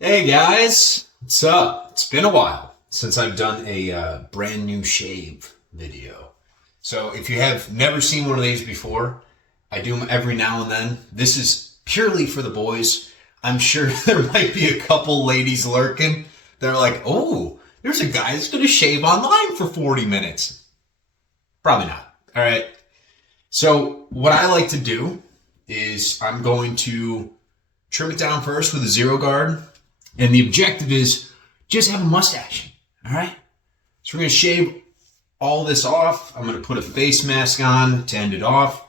Hey guys, what's up? It's been a while since I've done a brand new shave video. So if you have never seen one of these before, I do them every now and then. This is purely for the boys. I'm sure there might be a couple ladies lurking. They're like, oh, there's a guy that's going to shave online for 40 minutes. Probably not. All right. So what I like to do is I'm going to trim it down first with a zero guard. And the objective is just have a mustache, all right? So we're going to shave all this off. I'm going to put a face mask on to end it off,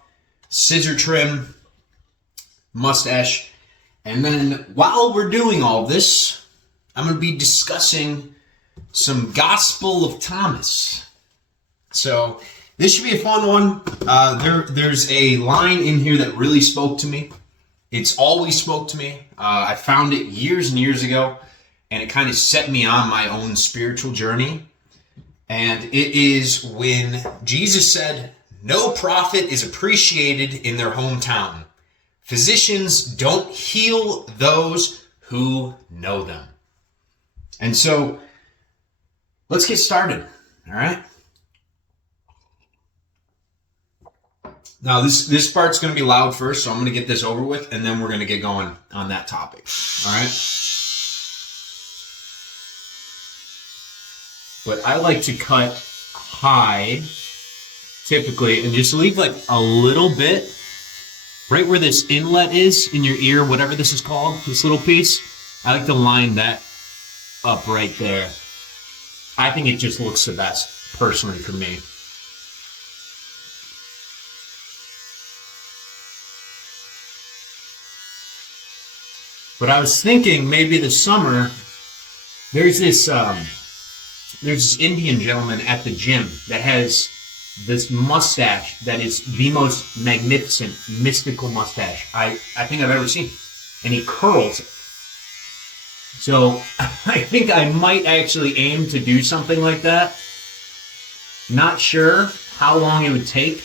scissor trim, mustache. And then while we're doing all this, I'm going to be discussing some Gospel of Thomas. So this should be a fun one. There's a line in here that really spoke to me. It's always spoke to me. I found it years and years ago, and it kind of set me on my own spiritual journey. And it is when Jesus said, "No prophet is appreciated in their hometown. Physicians don't heal those who know them." And so, let's get started, all right? Now, this part's going to be loud first, so I'm going to get this over with, and then we're going to get going on that topic, all right? But I like to cut high, typically, and just leave like a little bit right where this inlet is in your ear, whatever this is called, this little piece. I like to line that up right there. I think it just looks the best, personally, for me. But I was thinking maybe this summer, there's this Indian gentleman at the gym that has this mustache that is the most magnificent, mystical mustache I think I've ever seen. And he curls it. So I think I might actually aim to do something like that. Not sure how long it would take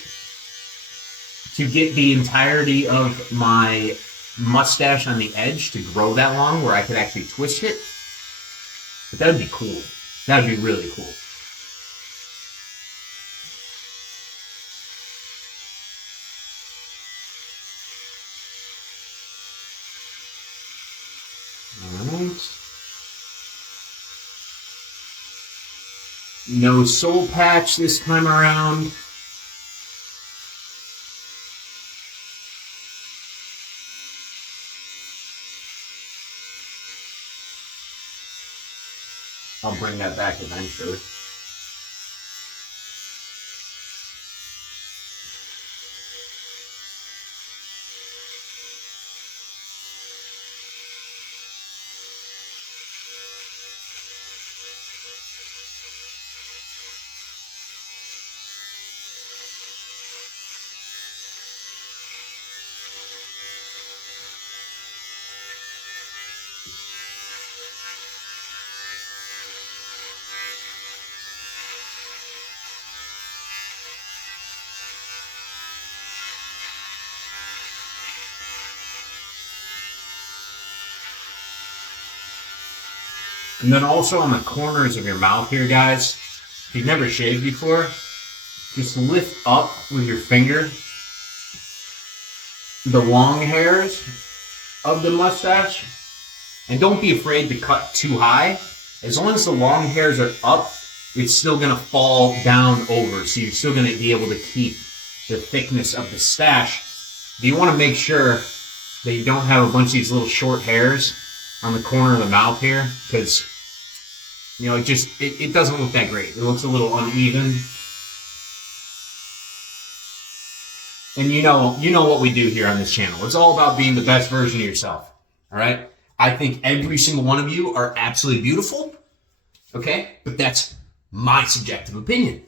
to get the entirety of my mustache on the edge to grow that long where I could actually twist it. But that would be cool. That would be really cool. Alright. No soul patch this time around. I'll bring that back eventually. And then also on the corners of your mouth here, guys, if you've never shaved before, just lift up with your finger the long hairs of the mustache. And don't be afraid to cut too high. As long as the long hairs are up, it's still going to fall down over. So you're still going to be able to keep the thickness of the stash. But you want to make sure that you don't have a bunch of these little short hairs on the corner of the mouth here, because you know it doesn't look that great. It looks a little uneven. And you know what we do here on this channel. It's all about being the best version of yourself. All right? I think every single one of you are absolutely beautiful. Okay? But that's my subjective opinion.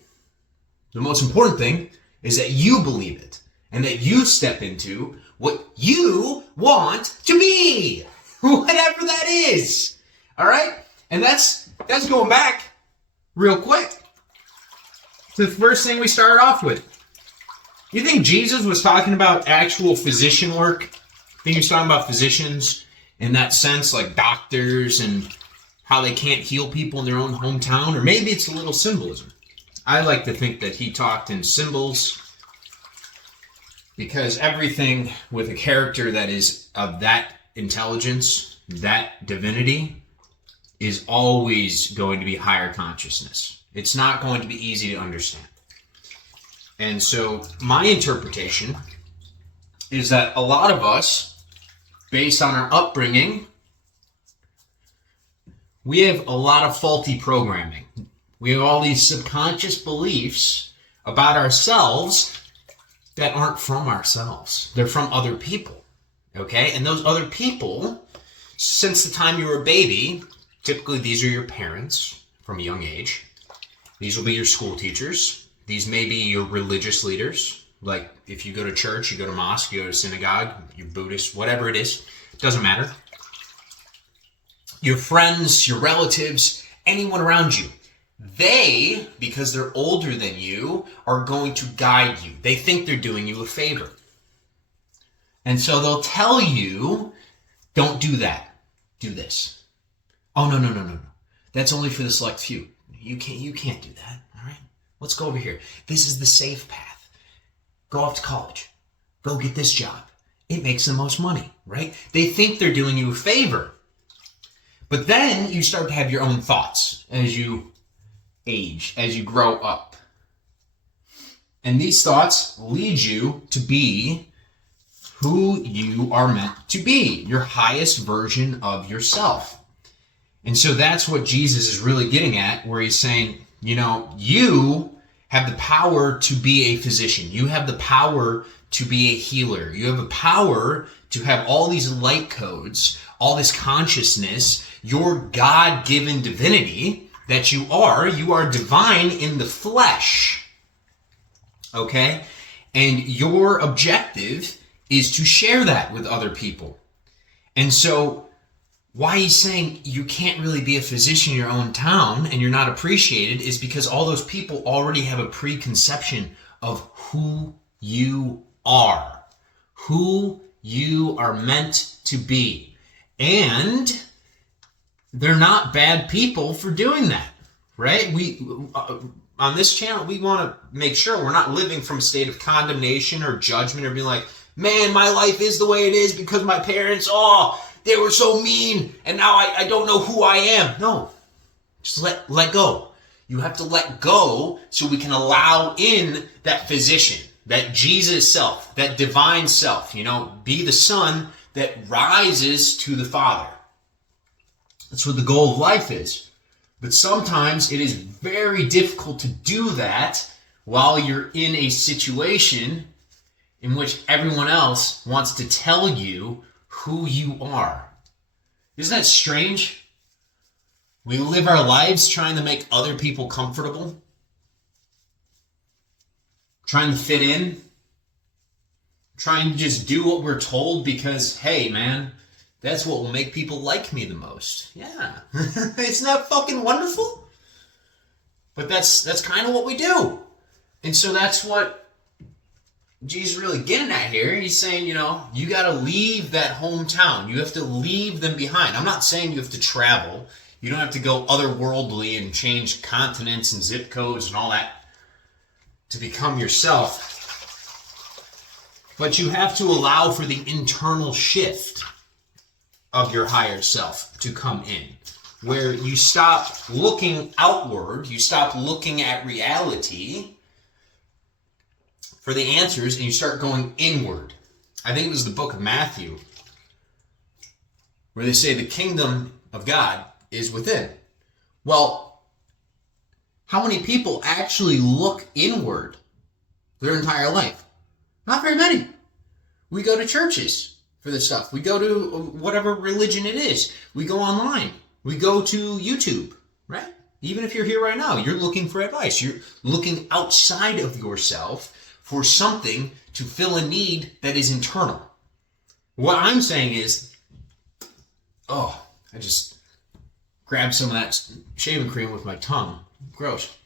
The most important thing is that you believe it and that you step into what you want to be. Whatever that is. All right? And that's going back real quick to the first thing we started off with. You think Jesus was talking about actual physician work? You think he was talking about physicians in that sense, like doctors and how they can't heal people in their own hometown, or maybe it's a little symbolism. I like to think that he talked in symbols, because everything with a character that is of that intelligence, that divinity, is always going to be higher consciousness. It's not going to be easy to understand. And so my interpretation is that a lot of us, based on our upbringing, we have a lot of faulty programming. We have all these subconscious beliefs about ourselves that aren't from ourselves. They're from other people, okay? And those other people, since the time you were a baby, typically these are your parents from a young age. These will be your school teachers. These may be your religious leaders. Like if you go to church, you go to mosque, you go to synagogue, you're Buddhist, whatever it is, doesn't matter. Your friends, your relatives, anyone around you. They, because they're older than you, are going to guide you. They think they're doing you a favor. And so they'll tell you, don't do that. Do this. Oh, no. That's only for the select few. You can't do that. All right? Let's go over here. This is the safe path. Go off to college. Go get this job. It makes the most money, right? They think they're doing you a favor. But then you start to have your own thoughts as you age, as you grow up. And these thoughts lead you to be who you are meant to be, your highest version of yourself. And so that's what Jesus is really getting at, where he's saying, you have the power to be a physician. You have the power to be a healer. You have the power to have all these light codes, all this consciousness, your God-given divinity that you are divine in the flesh. Okay? And your objective is to share that with other people. And so why he's saying you can't really be a physician in your own town and you're not appreciated is because all those people already have a preconception of who you are, who you are meant to be. And they're not bad people for doing that, right? On this channel, we want to make sure we're not living from a state of condemnation or judgment or being like, man, my life is the way it is because my parents, they were so mean and now I don't know who I am. No, just let go. You have to let go so we can allow in that physician, that Jesus self, that divine self, be the son that rises to the Father. That's what the goal of life is. But sometimes it is very difficult to do that while you're in a situation in which everyone else wants to tell you who you are. Isn't that strange? We live our lives trying to make other people comfortable, trying to fit in, trying to just do what we're told because, hey, man, that's what will make people like me the most. Yeah. Isn't that fucking wonderful? But that's kind of what we do. And so that's what Jesus is really getting at here. He's saying, you got to leave that hometown. You have to leave them behind. I'm not saying you have to travel. You don't have to go otherworldly and change continents and zip codes and all that to become yourself. But you have to allow for the internal shift of your higher self to come in, where you stop looking outward, you stop looking at reality for the answers, and you start going inward. I think it was the book of Matthew, where they say the kingdom of God is within. Well, how many people actually look inward their entire life? Not very many. We go to churches for this stuff. We go to whatever religion it is. We go online. We go to YouTube, right? Even if you're here right now, you're looking for advice. You're looking outside of yourself for something to fill a need that is internal. What I'm saying is, I just grabbed some of that shaving cream with my tongue. Gross.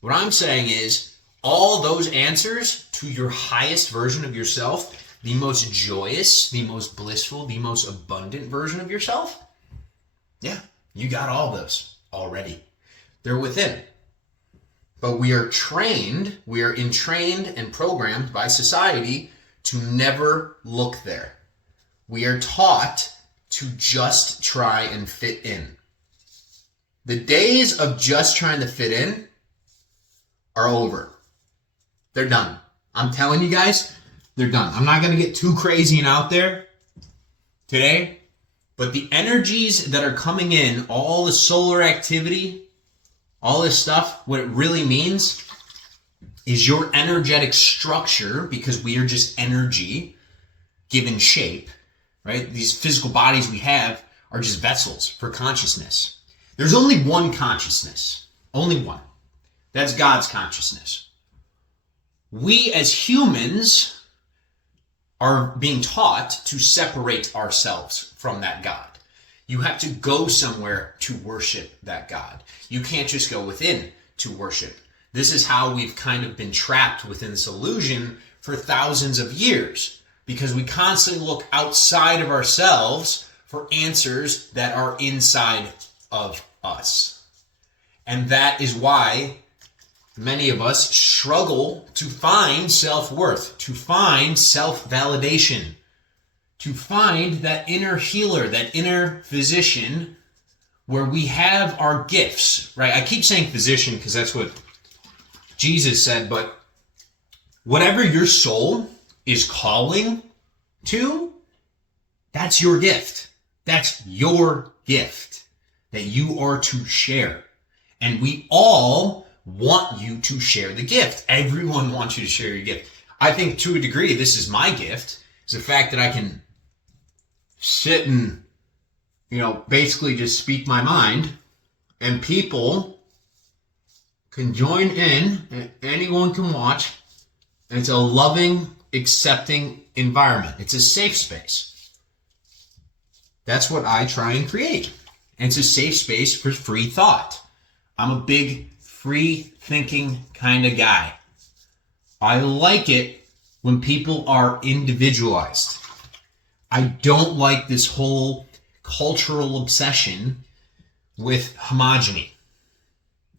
What I'm saying is, all those answers to your highest version of yourself, the most joyous, the most blissful, the most abundant version of yourself? Yeah, you got all those already. They're within. But we are entrained and programmed by society to never look there. We are taught to just try and fit in. The days of just trying to fit in are over. They're done. I'm telling you guys, they're done. I'm not going to get too crazy and out there today, but the energies that are coming in, all the solar activity, all this stuff, what it really means is your energetic structure, because we are just energy given shape, right? These physical bodies we have are just vessels for consciousness. There's only one consciousness, only one. That's God's consciousness. We as humans are being taught to separate ourselves from that God. You have to go somewhere to worship that God. You can't just go within to worship. This is how we've kind of been trapped within this illusion for thousands of years, because we constantly look outside of ourselves for answers that are inside of us. And that is why many of us struggle to find self-worth, to find self-validation, to find that inner healer, that inner physician where we have our gifts, right? I keep saying physician because that's what Jesus said, but whatever your soul is calling to, that's your gift. That's your gift that you are to share. And we all want you to share the gift. Everyone wants you to share your gift. I think to a degree, this is my gift. It's the fact that I can sit and, basically just speak my mind, and people can join in, and anyone can watch. And it's a loving, accepting environment. It's a safe space. That's what I try and create. And it's a safe space for free thought. I'm a big free thinking kind of guy. I like it when people are individualized. I don't like this whole cultural obsession with homogeny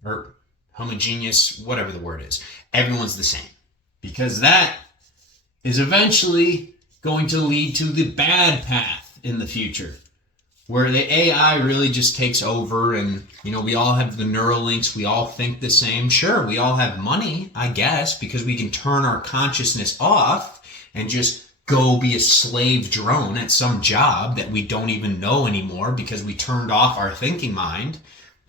or homogeneous, whatever the word is. Everyone's the same, because that is eventually going to lead to the bad path in the future, where the AI really just takes over and, we all have the neural links. We all think the same. Sure, we all have money, I guess, because we can turn our consciousness off and just go be a slave drone at some job that we don't even know anymore because we turned off our thinking mind.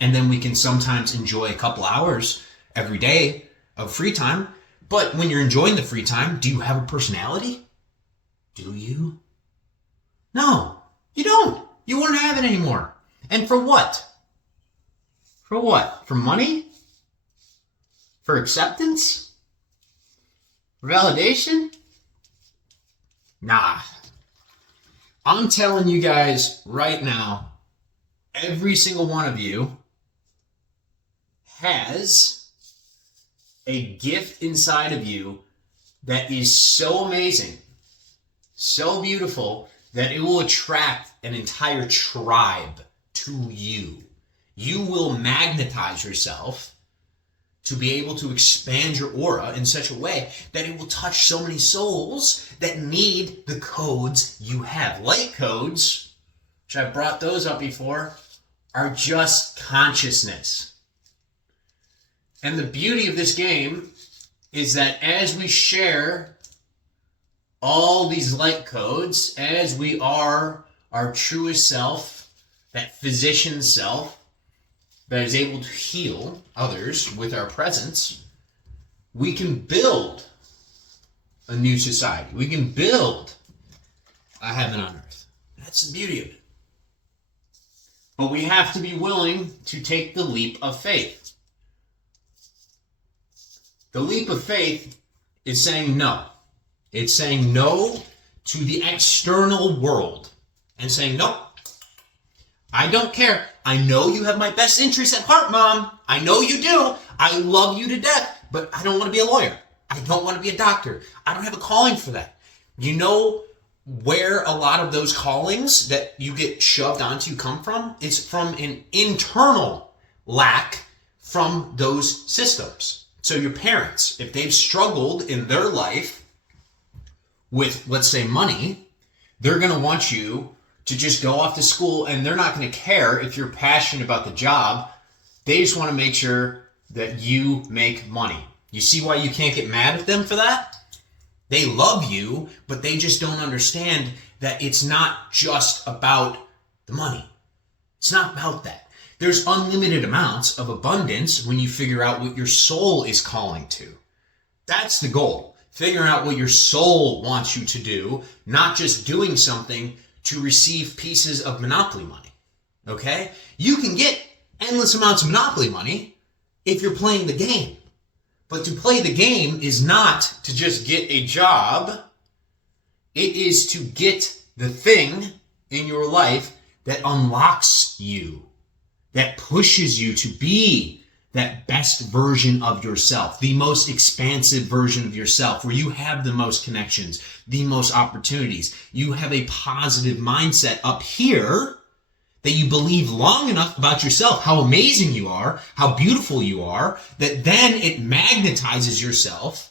And then we can sometimes enjoy a couple hours every day of free time. But when you're enjoying the free time, do you have a personality? Do you? No, you don't. You won't have it anymore. And for what? For what? For money? For acceptance? For validation? Nah. I'm telling you guys right now, every single one of you has a gift inside of you that is so amazing, so beautiful, that it will attract an entire tribe to you. You will magnetize yourself to be able to expand your aura in such a way that it will touch so many souls that need the codes you have. Light codes, which I've brought those up before, are just consciousness. And the beauty of this game is that as we share all these light codes, as we are our truest self, that physician self that is able to heal others with our presence, we can build a new society. We can build a heaven on earth. That's the beauty of it. But we have to be willing to take the leap of faith. The leap of faith is saying no. It's saying no to the external world and saying, nope, I don't care. I know you have my best interests at heart, Mom. I know you do. I love you to death, but I don't want to be a lawyer. I don't want to be a doctor. I don't have a calling for that. You know where a lot of those callings that you get shoved onto you come from? It's from an internal lack from those systems. So your parents, if they've struggled in their life with, let's say, money, they're going to want you to just go off to school, and they're not going to care if you're passionate about the job. They just want to make sure that you make money. You see why you can't get mad at them for that? They love you, but they just don't understand that it's not just about the money. It's not about that. There's unlimited amounts of abundance when you figure out what your soul is calling to. That's the goal. Figuring out what your soul wants you to do, not just doing something to receive pieces of Monopoly money. Okay? You can get endless amounts of Monopoly money if you're playing the game. But to play the game is not to just get a job. It is to get the thing in your life that unlocks you, that pushes you to be that best version of yourself, the most expansive version of yourself, where you have the most connections, the most opportunities. You have a positive mindset up here that you believe long enough about yourself, how amazing you are, how beautiful you are, that then it magnetizes yourself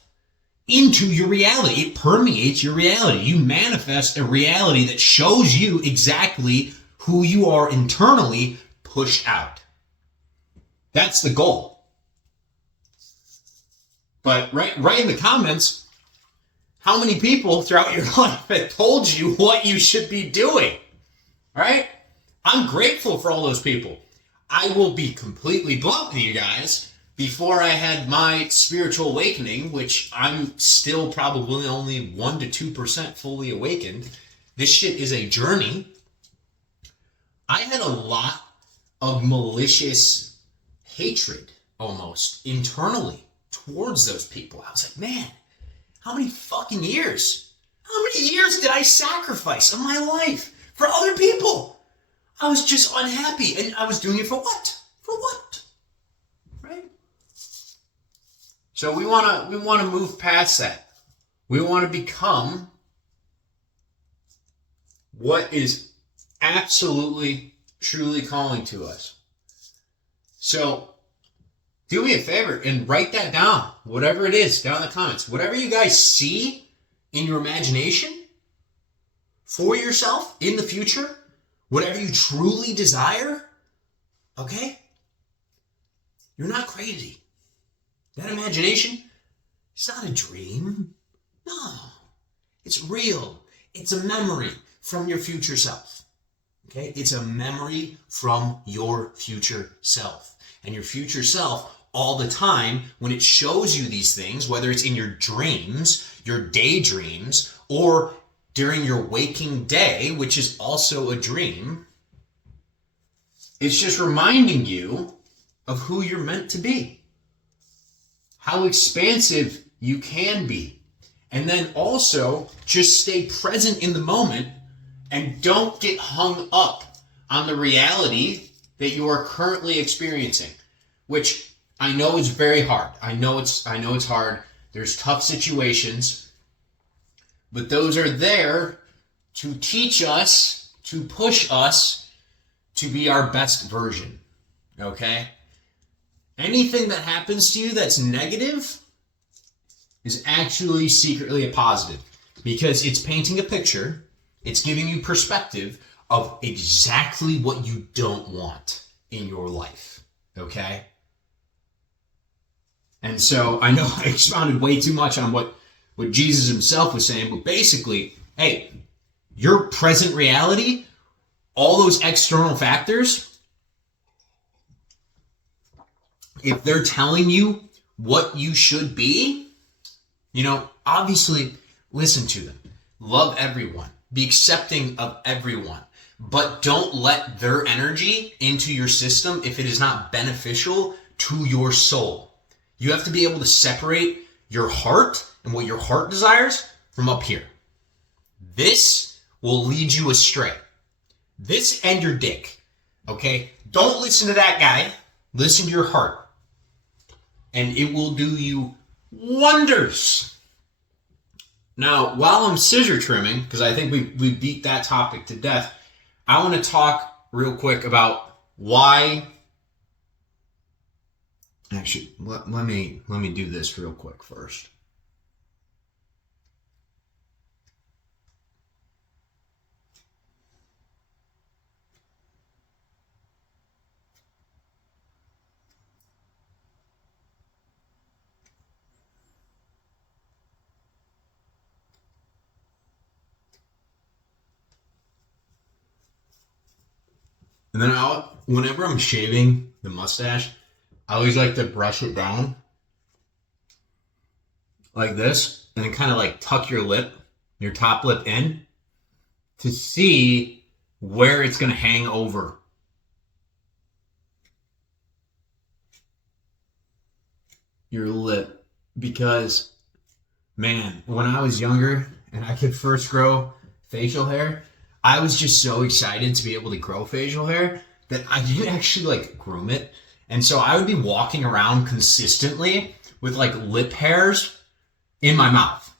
into your reality. It permeates your reality. You manifest a reality that shows you exactly who you are internally, pushed out. That's the goal. But write in the comments how many people throughout your life have told you what you should be doing. Right? I'm grateful for all those people. I will be completely blunt with you guys. Before I had my spiritual awakening, which I'm still probably only 1 to 2% fully awakened, this shit is a journey. I had a lot of malicious hatred almost internally towards those people. I was like, man, how many fucking years? How many years did I sacrifice of my life for other people? I was just unhappy, and I was doing it for what? For what? Right? So we want to move past that. We want to become what is absolutely, truly calling to us. So do me a favor and write that down, whatever it is, down in the comments. Whatever you guys see in your imagination for yourself in the future, whatever you truly desire, okay? You're not crazy. That imagination, it's not a dream. No, it's real. It's a memory from your future self. Okay? It's a memory from your future self. And your future self, all the time, when it shows you these things, whether it's in your dreams, your daydreams, or during your waking day, which is also a dream, it's just reminding you of who you're meant to be, how expansive you can be. And then also just stay present in the moment and don't get hung up on the reality that you are currently experiencing, which I know is very hard. I know it's hard. There's tough situations. But those are there to teach us, to push us to be our best version, okay? Anything that happens to you that's negative is actually secretly a positive, because it's painting a picture, it's giving you perspective of exactly what you don't want in your life, okay? And so I know I expounded way too much on what Jesus himself was saying, but basically, hey, your present reality, all those external factors, if they're telling you what you should be, obviously listen to them. Love everyone. Be accepting of everyone. But don't let their energy into your system if it is not beneficial to your soul. You have to be able to separate your heart and what your heart desires from up here. This will lead you astray. This and your dick. Okay? Don't listen to that guy. Listen to your heart. And it will do you wonders. Now, while I'm scissor trimming, because I think we beat that topic to death, I want to talk real quick about why. Actually, let me do this real quick first. And then whenever I'm shaving the mustache, I always like to brush it down like this, and then kind of like tuck your top lip in to see where it's going to hang over. Your lip. Because, man, when I was younger and I could first grow facial hair, I was just so excited to be able to grow facial hair that I didn't actually like groom it. And so I would be walking around consistently with like lip hairs in my mouth.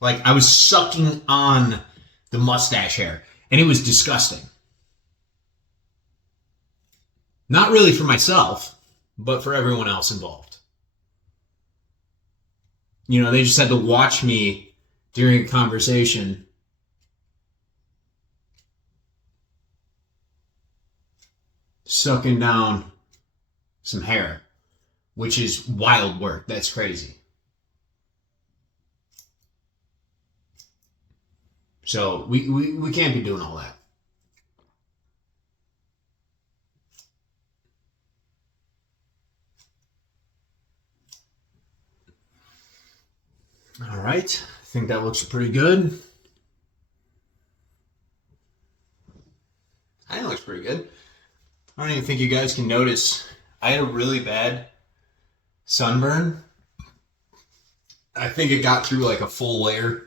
Like I was sucking on the mustache hair, and it was disgusting. Not really for myself, but for everyone else involved. You know, they just had to watch me during a conversation sucking down some hair, which is wild work. That's crazy. So we can't be doing all that. All right. I think that looks pretty good. I think it looks pretty good. I don't even think you guys can notice. I had a really bad sunburn. I think it got through like a full layer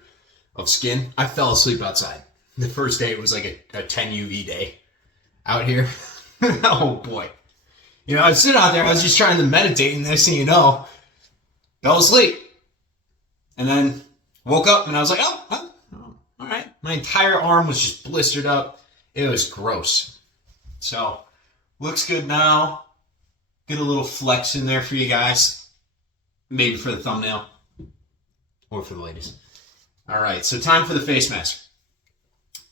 of skin. I fell asleep outside. The first day it was like a 10 UV day out here. Oh boy. You know, I was sitting out there, I was just trying to meditate, and next thing you know, fell asleep. And then woke up and I was like, oh, all right. My entire arm was just blistered up. It was gross. So, looks good now. Get a little flex in there for you guys. Maybe for the thumbnail. Or for the ladies. All right, so time for the face mask.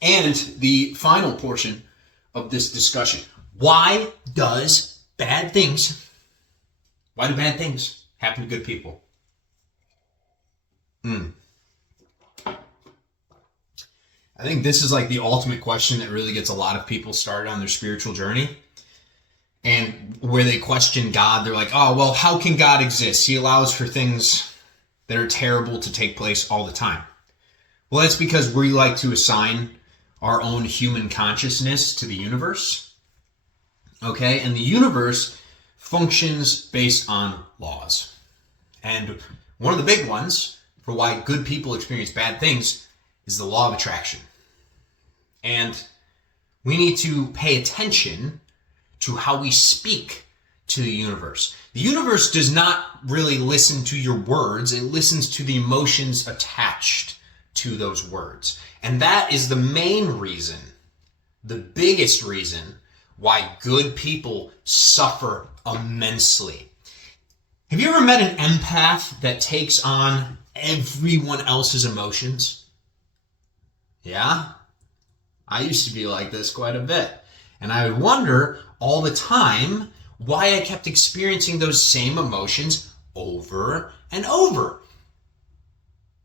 And the final portion of this discussion. Why do bad things happen to good people? I think this is like the ultimate question that really gets a lot of people started on their spiritual journey. And where they question God, they're like, oh, well, how can God exist? He allows for things that are terrible to take place all the time. Well, that's because we like to assign our own human consciousness to the universe. Okay? And the universe functions based on laws. And one of the big ones for why good people experience bad things is the law of attraction. And we need to pay attention to how we speak to the universe. The universe does not really listen to your words. It listens to the emotions attached to those words. And that is the main reason, the biggest reason, why good people suffer immensely. Have you ever met an empath that takes on everyone else's emotions? Yeah? I used to be like this quite a bit. And I would wonder all the time why I kept experiencing those same emotions over and over.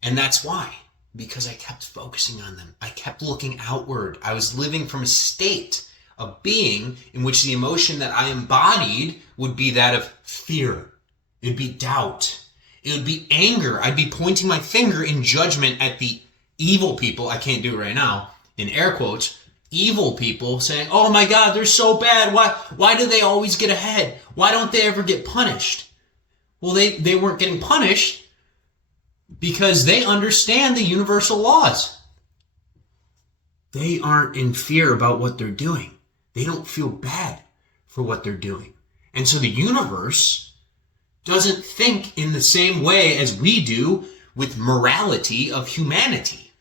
And that's why. Because I kept focusing on them. I kept looking outward. I was living from a state of being in which the emotion that I embodied would be that of fear. It would be doubt. It would be anger. I'd be pointing my finger in judgment at the evil people. I can't do it right now. In air quotes, evil people saying, oh my God, they're so bad. Why do they always get ahead? Why don't they ever get punished? Well, they weren't getting punished because they understand the universal laws. They aren't in fear about what they're doing. They don't feel bad for what they're doing. And so the universe doesn't think in the same way as we do with morality of humanity.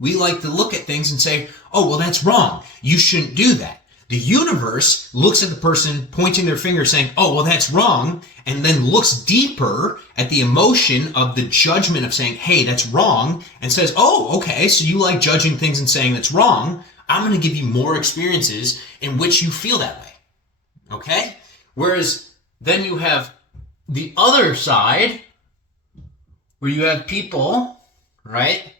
We like to look at things and say, oh, well, that's wrong. You shouldn't do that. The universe looks at the person pointing their finger saying, oh, well, that's wrong, and then looks deeper at the emotion of the judgment of saying, hey, that's wrong, and says, oh, okay, so you like judging things and saying that's wrong. I'm going to give you more experiences in which you feel that way. Okay? Whereas then you have the other side where you have people, right,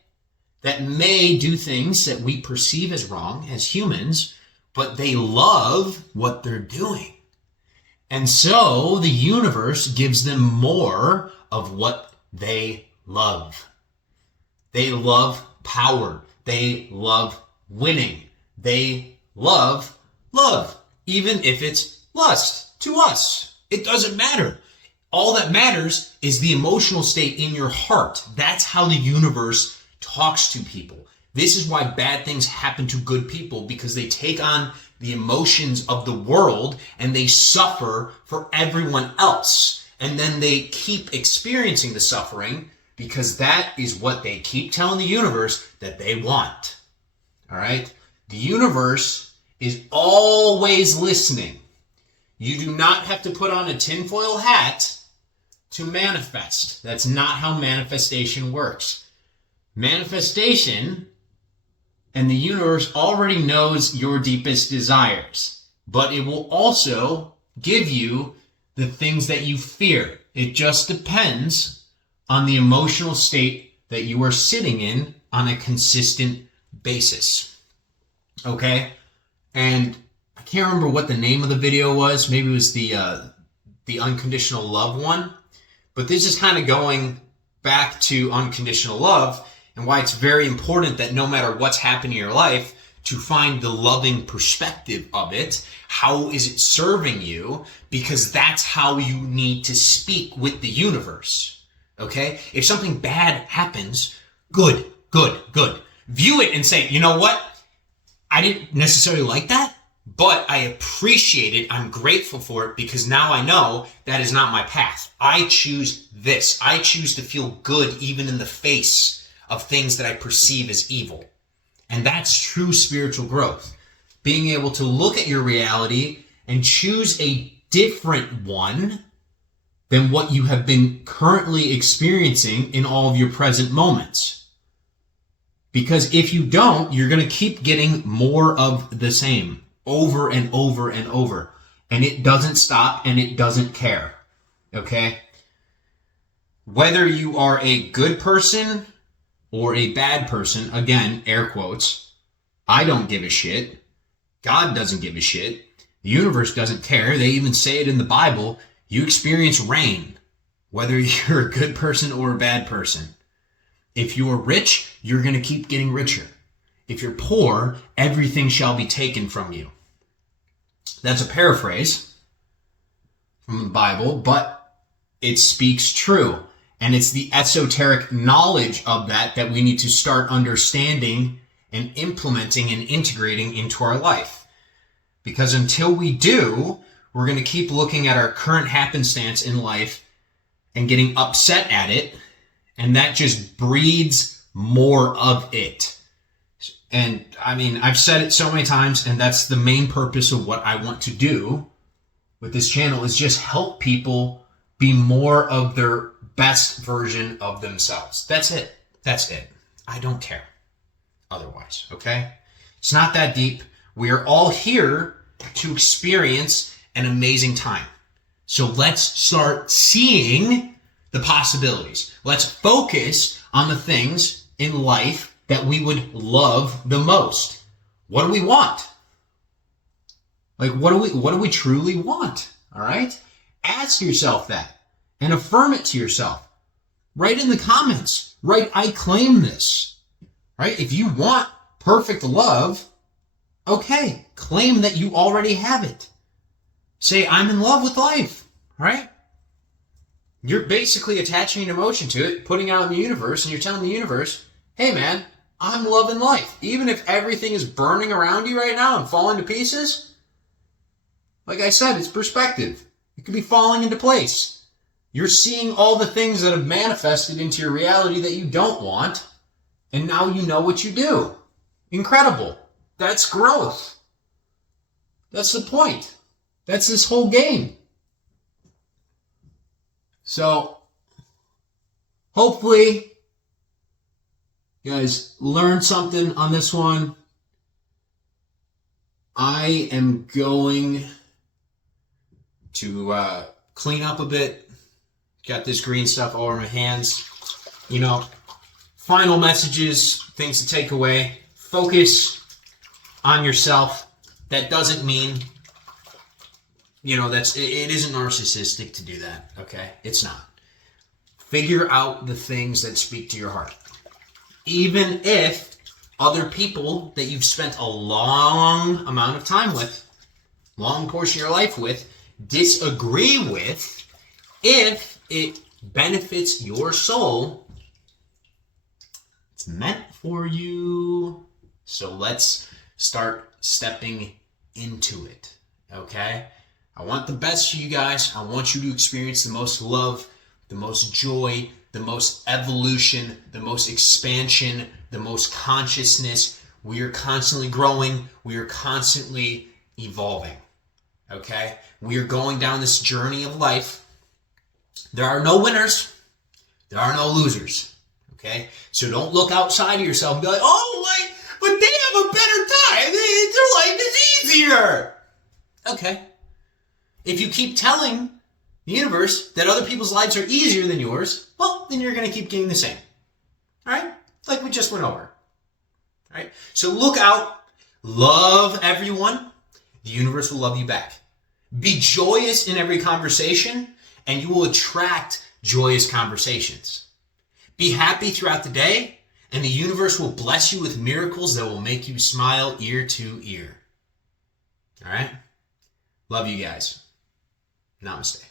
that may do things that we perceive as wrong as humans, but they love what they're doing. And so the universe gives them more of what they love. They love power. They love winning. They love love, even if it's lust to us. It doesn't matter. All that matters is the emotional state in your heart. That's how the universe talks to people. This is why bad things happen to good people, because they take on the emotions of the world and they suffer for everyone else. And then they keep experiencing the suffering because that is what they keep telling the universe that they want. All right? The universe is always listening. You do not have to put on a tinfoil hat to manifest. That's not how manifestation works. Manifestation and the universe already knows your deepest desires, but it will also give you the things that you fear. It just depends on the emotional state that you are sitting in on a consistent basis. Okay? And I can't remember what the name of the video was. Maybe it was the unconditional love one. But this is kind of going back to unconditional love and why it's very important that no matter what's happening in your life, to find the loving perspective of it. How is it serving you? Because that's how you need to speak with the universe. Okay? If something bad happens, good. View it and say, you know what? I didn't necessarily like that, but I appreciate it. I'm grateful for it because now I know that is not my path. I choose this. I choose to feel good even in the face of things that I perceive as evil. And that's true spiritual growth. Being able to look at your reality and choose a different one than what you have been currently experiencing in all of your present moments. Because if you don't, you're going to keep getting more of the same over and over and over. And it doesn't stop and it doesn't care. Okay? Whether you are a good person or a bad person, again, air quotes, I don't give a shit. God doesn't give a shit. The universe doesn't care. They even say it in the Bible. You experience rain, whether you're a good person or a bad person. If you are rich, you're going to keep getting richer. If you're poor, everything shall be taken from you. That's a paraphrase from the Bible, but it speaks true. And it's the esoteric knowledge of that we need to start understanding and implementing and integrating into our life. Because until we do, we're going to keep looking at our current happenstance in life and getting upset at it. And that just breeds more of it. And I mean, I've said it so many times, and that's the main purpose of what I want to do with this channel is just help people be more of their best version of themselves. That's it. I don't care otherwise, okay? It's not that deep. We are all here to experience an amazing time. So let's start seeing the possibilities. Let's focus on the things in life that we would love the most. What do we want? Like, what do we truly want? All right? Ask yourself that. And affirm it to yourself. Write in the comments. Write, I claim this. Right? If you want perfect love, okay, claim that you already have it. Say, I'm in love with life. Right? You're basically attaching an emotion to it, putting it out in the universe, and you're telling the universe, hey man, I'm loving life. Even if everything is burning around you right now and falling to pieces, like I said, it's perspective. It could be falling into place. You're seeing all the things that have manifested into your reality that you don't want, and now you know what you do. Incredible. That's growth. That's the point. That's this whole game. So, hopefully, you guys learned something on this one. I am going to clean up a bit. Got this green stuff all over my hands. You know, final messages, things to take away. Focus on yourself. That doesn't mean, you know, it isn't narcissistic to do that, okay? It's not. Figure out the things that speak to your heart. Even if other people that you've spent a long amount of time with, long portion of your life with, disagree with, if it benefits your soul, it's meant for you. So let's start stepping into it, okay? I want the best for you guys. I want you to experience the most love, the most joy, the most evolution, the most expansion, the most consciousness. We are constantly growing. We are constantly evolving, okay? We are going down this journey of life. There are no winners. There are no losers, okay? So don't look outside of yourself and be like, oh, wait, but they have a better time. Their life is easier. Okay. If you keep telling the universe that other people's lives are easier than yours, well, then you're going to keep getting the same. All right? Like we just went over. All right? So look out. Love everyone. The universe will love you back. Be joyous in every conversation, and you will attract joyous conversations. Be happy throughout the day, and the universe will bless you with miracles that will make you smile ear to ear. All right? Love you guys. Namaste.